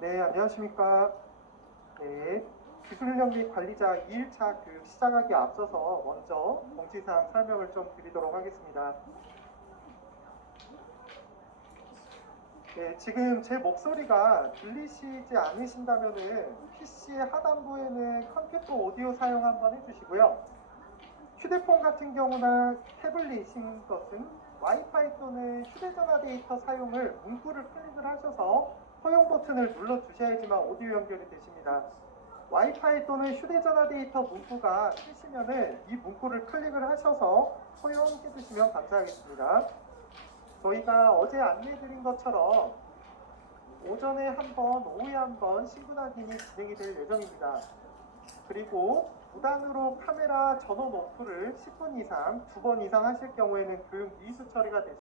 네, 안녕하십니까. 네, 기술력 및 관리자 2일차 교육 시작하기 앞서서 먼저 공지사항 설명을 좀 드리도록 하겠습니다. 네, 지금 제 목소리가 들리시지 않으신다면은 PC의 하단부에는 컴퓨터 오디오 사용 한번 해주시고요. 휴대폰 같은 경우나 태블릿인 것은 와이파이 또는 휴대전화 데이터 사용을 문구를 클릭을 하셔서 버튼을 눌러 주셔야지만 오디오 연결이 되십니다. 와이파이 또는 휴대전화 데이터 문구가 뜨시면은 이 문구를 클릭을 하셔서 허용해 주시면 감사하겠습니다. 저희가 어제 안내드린 것처럼 오전에 한 번, 오후에 한 번 신분 확인이 진행이 될 예정입니다. 그리고 무단으로 카메라 전원 오프를 10분 이상, 두 번 이상 하실 경우에는 교육 미수 처리가 될